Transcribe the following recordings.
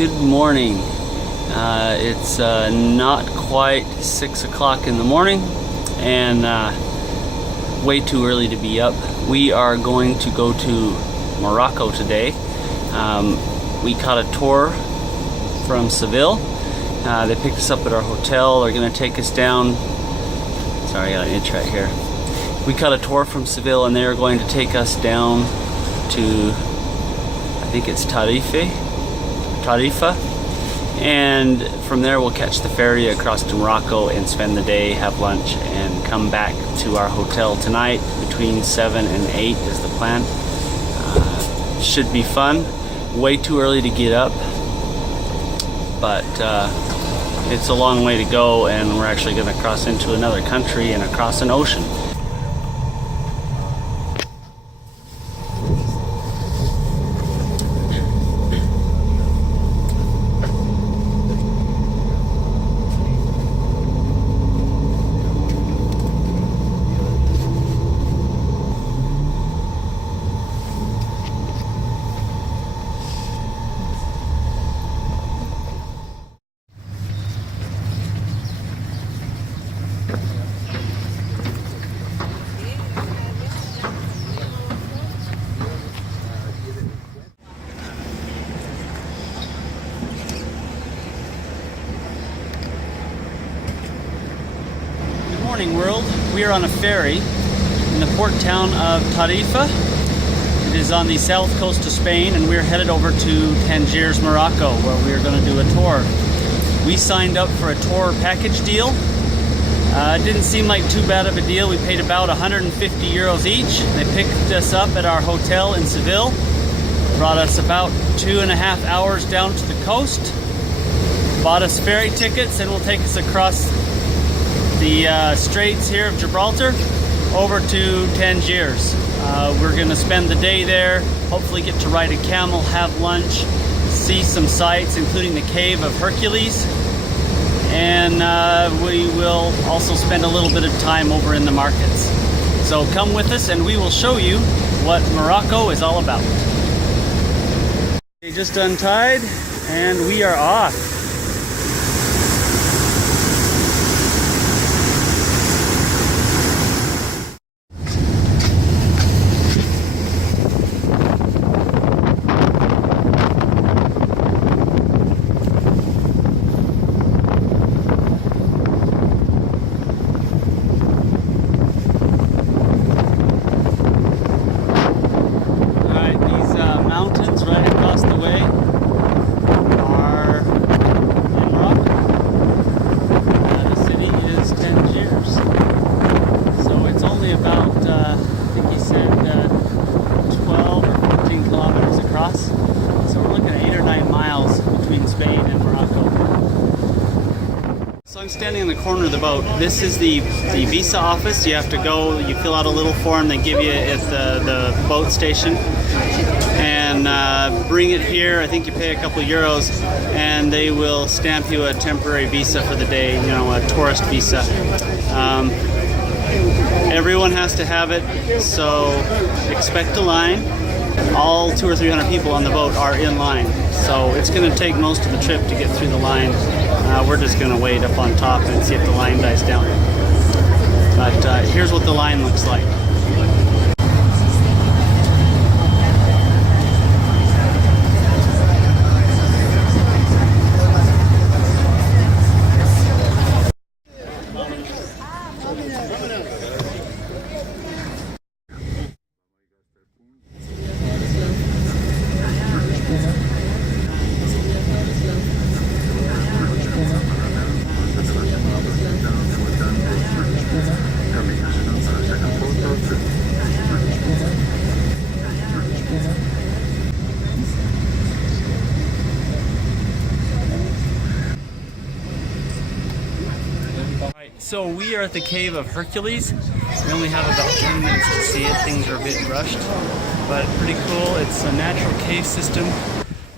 Good morning. It's not quite 6 o'clock in the morning and way too early to be up. We are going to go to Morocco today. We caught a tour from Seville. They picked us up at our hotel. They're going to take us down. Sorry, I got an itch right here. We caught a tour from Seville and they're going to take us down to, I think it's Tarifa, and from there we'll catch the ferry across to Morocco and spend the day, have lunch, and come back to our hotel tonight between 7 and 8 is the plan. Should be fun. Way too early to get up, but it's a long way to go, and we're actually going to cross into another country and across an ocean. Morning world. We are on a ferry in the port town of Tarifa. It is on the south coast of Spain, and we're headed over to Tangiers, Morocco, where we are going to do a tour. We signed up for a tour package deal. It didn't seem like too bad of a deal. We paid about 150 euros each. They picked us up at our hotel in Seville, brought us about 2.5 hours down to the coast, bought us ferry tickets, and will take us across the straits here of Gibraltar over to Tangiers. We're going to spend the day there, hopefully get to ride a camel, have lunch, see some sights including the Cave of Hercules, and we will also spend a little bit of time over in the markets. So come with us and we will show you what Morocco is all about. We just untied and we are off. So I'm standing in the corner of the boat. This is the visa office. You have to go, you fill out a little form they give you at the boat station, and bring it here. I think you pay a couple euros and they will stamp you a temporary visa for the day, you know, a tourist visa. Everyone has to have it, so expect a line. All 200 or 300 people on the boat are in line, so it's going to take most of the trip to get through the line. We're just going to wait up on top and see if the line dies down. But here's what the line looks like. So we are at the Cave of Hercules. We only have about 10 minutes to see it. Things are a bit rushed, but pretty cool. It's a natural cave system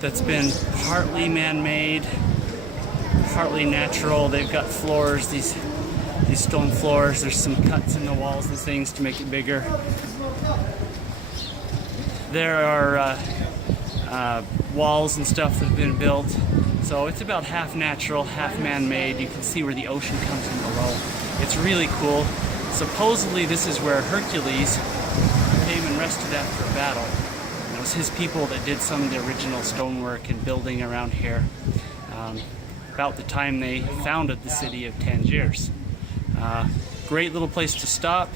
that's been partly man-made, partly natural. They've got floors, these stone floors. There's some cuts in the walls and things to make it bigger. There are walls and stuff that have been built. So it's about half natural, half man-made. You can see where the ocean comes in below. It's really cool. Supposedly this is where Hercules came and rested after a battle. And it was his people that did some of the original stonework and building around here about the time they founded the city of Tangiers. Great little place to stop,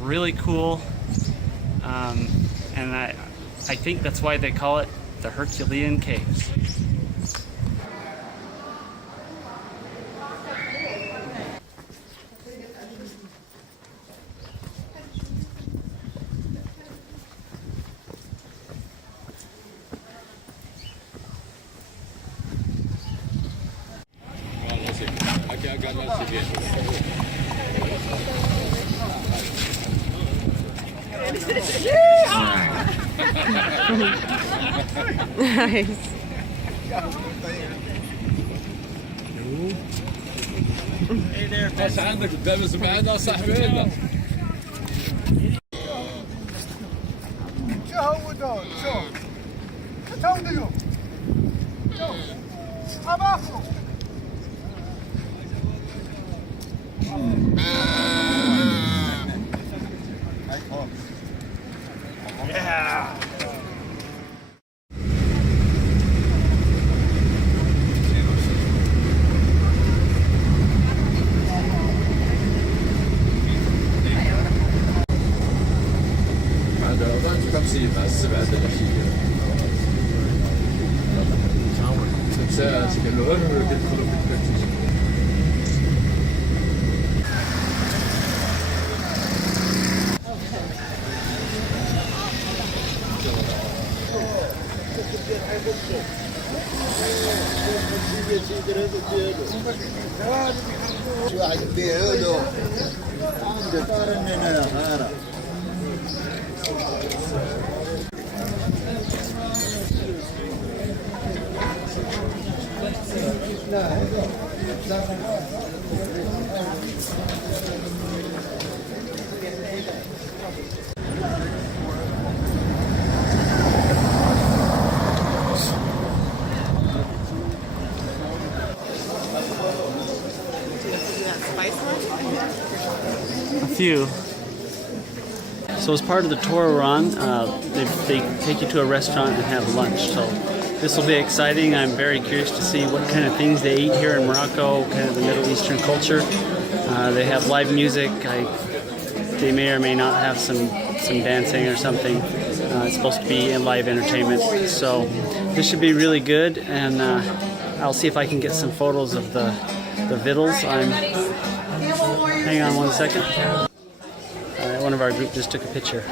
really cool, and I think that's why they call it the Herculean Caves. Nice. Hey there, بس عندك الدبس معنا صاحبي شو هو دول شو تودقوا شو اباكم واحد بيعودوا عنده طار مننا خيره A few. So as part of the tour we're on, they take you to a restaurant and have lunch. So this will be exciting. I'm very curious to see what kind of things they eat here in Morocco, kind of the Middle Eastern culture. They have live music. They may or may not have some dancing or something. It's supposed to be in live entertainment. So this should be really good, and I'll see if I can get some photos of the victuals. Hang on one second. Alright, one of our group just took a picture.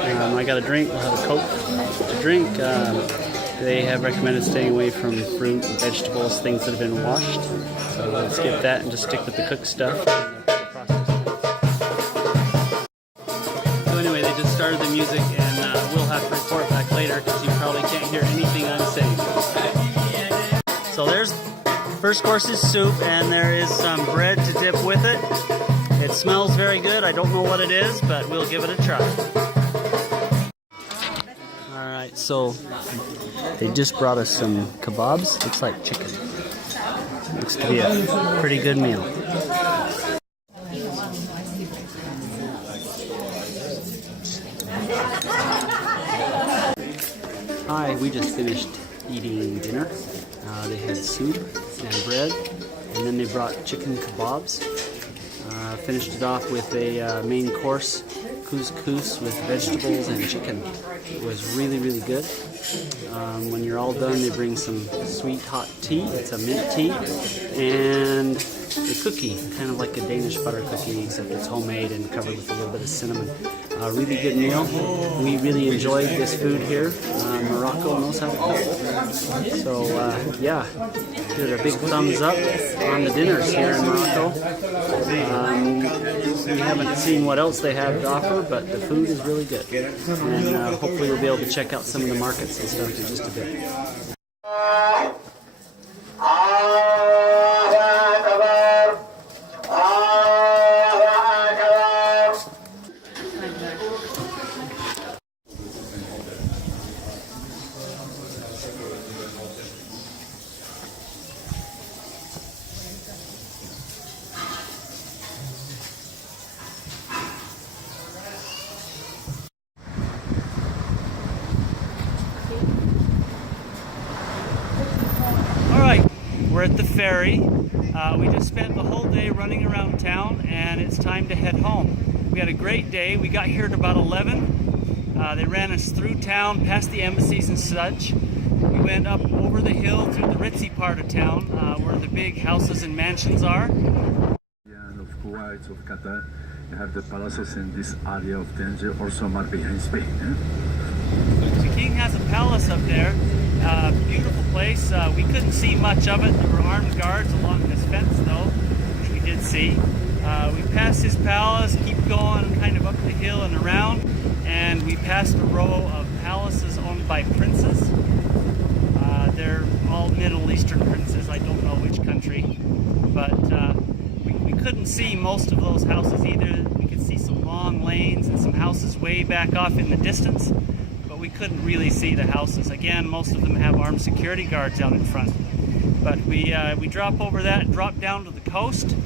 I got a drink. We'll have a Coke to drink. They have recommended staying away from fruit, vegetables, things that have been washed. So we'll skip that and just stick with the cooked stuff. So anyway, they just started the music, and we'll have to report back later because you probably can't hear anything I'm saying. So there's first course is soup, and there is some bread to dip with it. It smells very good. I don't know what it is, but we'll give it a try. Alright, so they just brought us some kebabs. Looks like chicken. Looks to be a pretty good meal. Hi, we just finished eating dinner. They had soup and bread, and then they brought chicken kebabs. Finished it off with a main course, couscous with vegetables and chicken. It was really, really good. When you're all done, they bring some sweet hot tea. It's a mint tea, and a cookie, kind of like a Danish butter cookie, except it's homemade and covered with a little bit of cinnamon. A really good meal. We really enjoyed this food here. Morocco knows how to cook. So yeah, give it a big thumbs up on the dinners here in Morocco. We haven't seen what else they have to offer, but the food is really good. And hopefully we'll be able to check out some of the markets and stuff in just a bit. at the ferry. We just spent the whole day running around town, and it's time to head home. We had a great day. We got here at about 11. They ran us through town, past the embassies and such. We went up over the hill through the ritzy part of town, where the big houses and mansions are. Of Kuwait, of Qatar, you have the palaces in this area of Tangiers, also marked behind Spain. The king has a palace up there. Beautiful place. We couldn't see much of it. There were armed guards along this fence, though, which we did see. We passed his palace, keep going kind of up the hill and around, and we passed a row of palaces owned by princes. They're all Middle Eastern princes. I don't know which country, but we couldn't see most of those houses either. We could see some long lanes and some houses way back off in the distance, but we couldn't really see the houses. Again, most of them have armed security guards out in front. But we drop over that, drop down to the coast.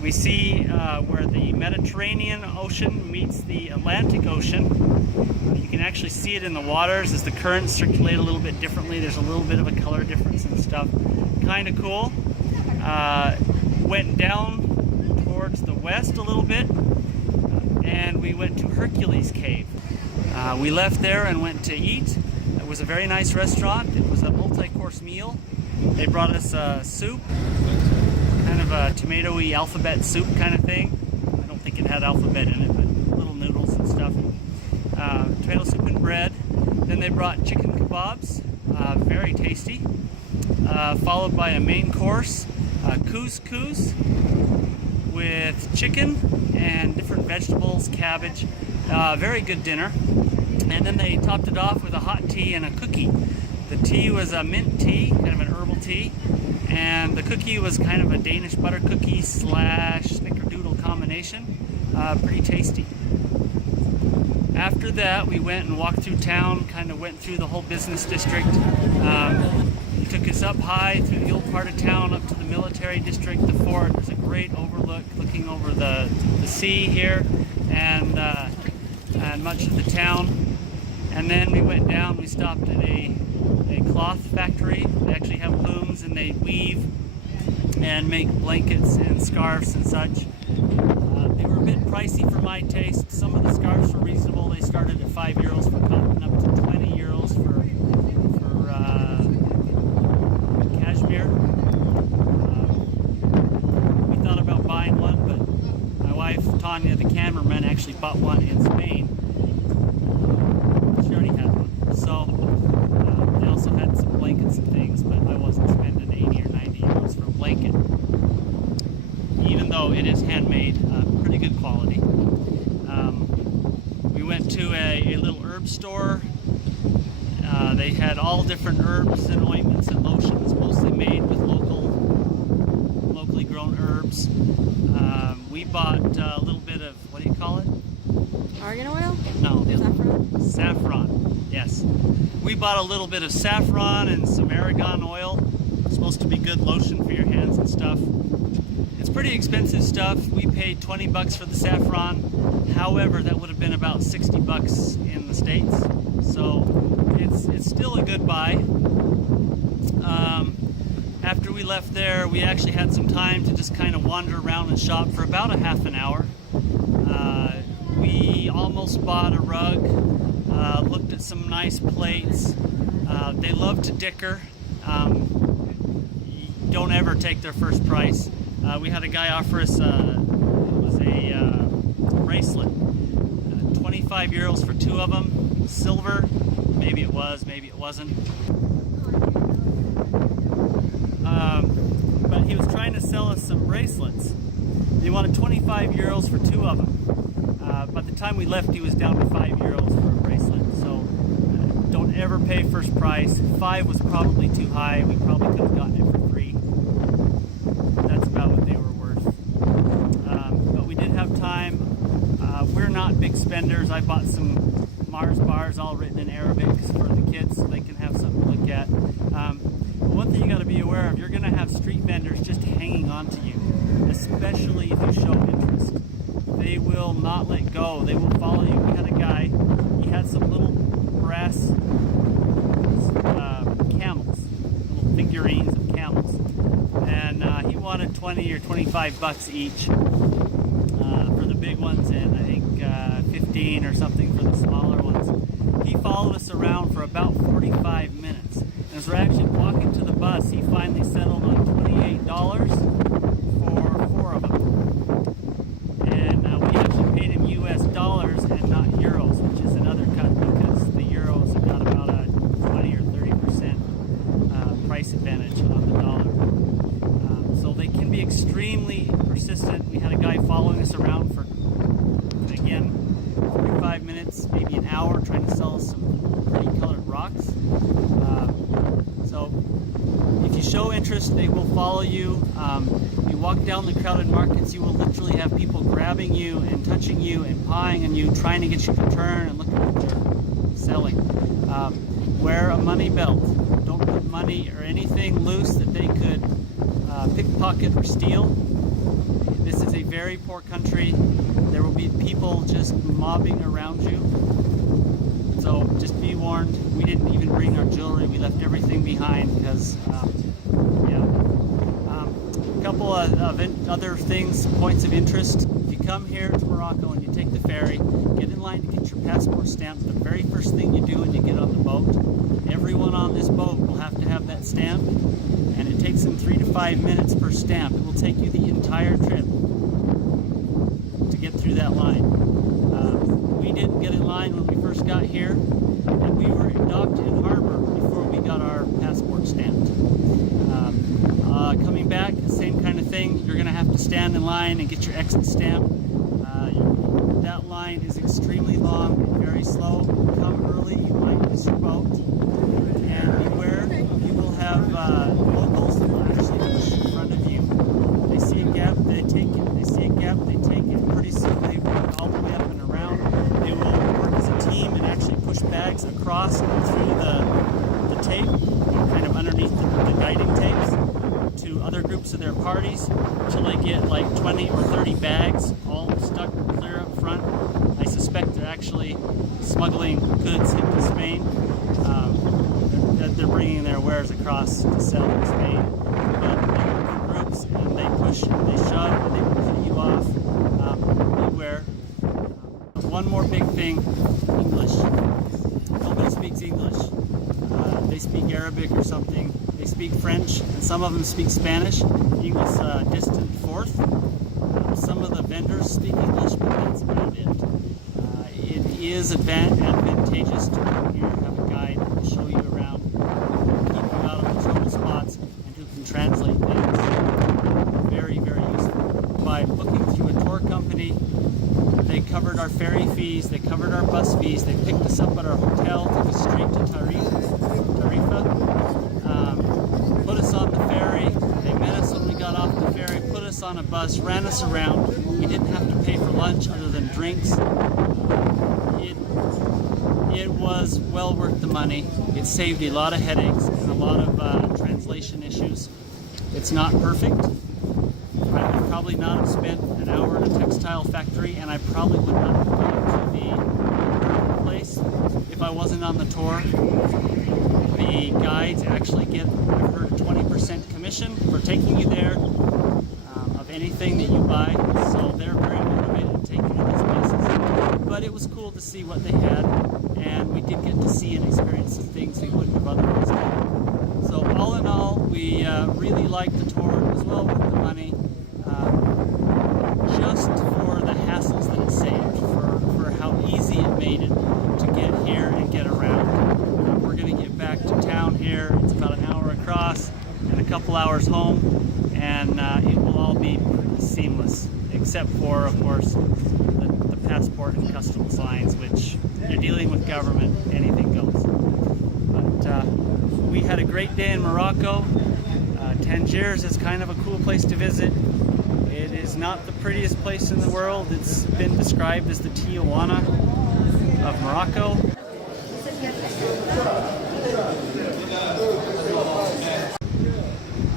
We see where the Mediterranean Ocean meets the Atlantic Ocean. You can actually see it in the waters as the currents circulate a little bit differently. There's a little bit of a color difference and stuff. Kind of cool. Went down towards the west a little bit, and we went to Hercules Cave. We left there and went to eat. It was a very nice restaurant. It was a multi-course meal. They brought us soup, kind of a tomatoey alphabet soup kind of thing. I don't think it had alphabet in it, but little noodles and stuff. Tomato soup and bread. Then they brought chicken kebabs, very tasty. Followed by a main course, couscous with chicken and different vegetables, cabbage. Very good dinner. And then they topped it off with a hot tea and a cookie. The tea was a mint tea, kind of an herbal tea, and the cookie was kind of a Danish butter cookie / snickerdoodle combination. Pretty tasty. After that, we went and walked through town, kind of went through the whole business district. He took us up high through the old part of town, up to the military district, the fort. There's a great overlook looking over the sea here, and much of the town. And then we went down, we stopped at a cloth factory. They actually have looms, and they weave and make blankets and scarves and such. They were a bit pricey for my taste. Some of the scarves were reasonable. They started at €5 for cotton, up to €20 for cashmere. We thought about buying one, but my wife, Tanya, the cameraman, actually bought one in Spain. She already had one. So they also had some blankets and things, but I wasn't spending €80 or €90 for a blanket. Even though it is handmade, pretty good quality. We went to a little herb store. They had all different herbs and ointments and lotions, mostly made with locally grown herbs. We bought a little bit of, what do you call it? Argan oil? No, the Saffron? Saffron, yes. We bought a little bit of saffron and some argan oil. It's supposed to be good lotion for your hands and stuff. It's pretty expensive stuff. We paid $20 for the saffron. However, that would have been about $60 in the States. So it's still a good buy. After we left there, we actually had some time to just kind of wander around and shop for about a half an hour. We almost bought a rug, looked at some nice plates. They love to dicker. Don't ever take their first price. We had a guy offer us a bracelet, €25 for 2 of them, silver. Maybe it was, maybe it wasn't. But he was trying to sell us some bracelets. He wanted €25 for 2 of them. By the time we left, he was down to €5 for a bracelet. So don't ever pay first price. 5 was probably too high. We probably could have gotten it for 3. That's about what they were worth. But we did have time. We're not big spenders. I bought some Mars bars, all written in Arabic, for the kids so they can have something to look at. But one thing you got to be aware of, you're going to have street vendors just hanging on to you, especially if you show interest. They will not let go. They will follow you. We had a guy, he had some little brass camels, little figurines of camels. 20 or 25 bucks each for the big ones, and I think 15 or something for the smaller ones. He followed us around for about 45 minutes. And as we're actually walking to the bus, he finally settled on $28 for 4 of them. And we actually paid him US dollars and not euros, which is another cut because the euros have got about a 20 or 30% price advantage on the dollar. So they can be extremely persistent. We had a guy following us around for, again, 45 minutes, maybe an hour, trying to sell us some pretty colored rocks. So if you show interest, they will follow you. You walk down the crowded markets, you will literally have people grabbing you and touching you and pawing on you, trying to get you to turn and look at what they're selling. Wear a money belt. Don't put money or anything loose that they could pickpocket or steal. This is a very poor country. There will be people just mobbing around you. So just be warned. We didn't even bring our jewelry. We left everything behind because, a couple of other things, points of interest. If you come here to Morocco and you take the ferry, get in line to get your passport stamped. The very first thing you do when you get on the boat, everyone on this boat will have to have that stamp, and it takes them 3 to 5 minutes per stamp. It will take you the entire trip to get through that line. We didn't get in line when we first got here, and we were docked in harbor before we got our passport stamped. Coming back, same kind of thing. You're going to have to stand in line and get your exit stamp. That line is extremely long and very slow. Come early, you might miss your boat. And beware, you will have locals that will actually push in front of you. They see a gap, they take it. They see a gap, they take it. Pretty soon they walk all the way up and around. They will work as a team and actually push bags across and through the tape, kind of underneath the guiding tapes, to other groups of their parties until they get like 20 or 30 bags all stuck clear up front. I suspect they're actually smuggling goods into Spain, that they're bringing their wares across to sell in Spain. But they work in groups and they push and they shove and they will cut you off. Beware. One more big thing, English. Nobody speaks English. They speak Arabic or something. They speak French, and some of them speak Spanish. English distant fourth. Some of the vendors speak English, but that's about it. It is advantageous to come here, have a guide who will show you around, keep you out of the trouble spots, and who can translate things. Very, very useful. By booking through a tour company, they covered our ferry fees, they covered our bus fees, they picked us up at our hotel, took us straight to Tarifa, put us on the ferry. They met us when we got off the ferry, put us on a bus, ran us around. We didn't have to pay for lunch other than drinks. It was well worth the money. It saved a lot of headaches and a lot of translation issues. It's not perfect. I would probably not have spent an hour in a textile factory, and I probably would not have gone to the place if I wasn't on the tour. The guides actually get, I've heard, 20% commission for taking you there of anything that you buy, so they're very motivated to take you to these places. But it was cool to see what they had, and we did get to see and experience some things we wouldn't have otherwise done. So all in all, we really liked the tour. It was well worth the money, just for the hassles that it saved, for how easy it made it to get here and get around. We're going to get back to town here. It's about an hour across and a couple hours home, and it will all be seamless, except for, of course, the passport and customs lines, which you're dealing with government, anything goes. But we had a great day in Morocco. Tangiers is kind of a cool place to visit. It is not the prettiest place in the world. It's been described as the Tijuana of Morocco.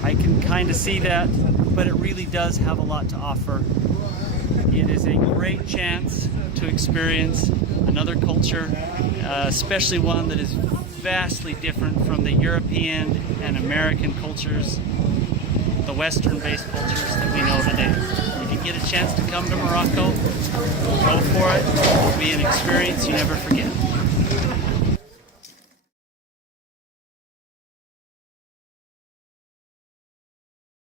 I can kind of see that, but it really does have a lot to offer. It is a great chance to experience another culture, especially one that is vastly different from the European and American cultures. the Western-based cultures that we know today. If you get a chance to come to Morocco, go for it. It will be an experience you never forget.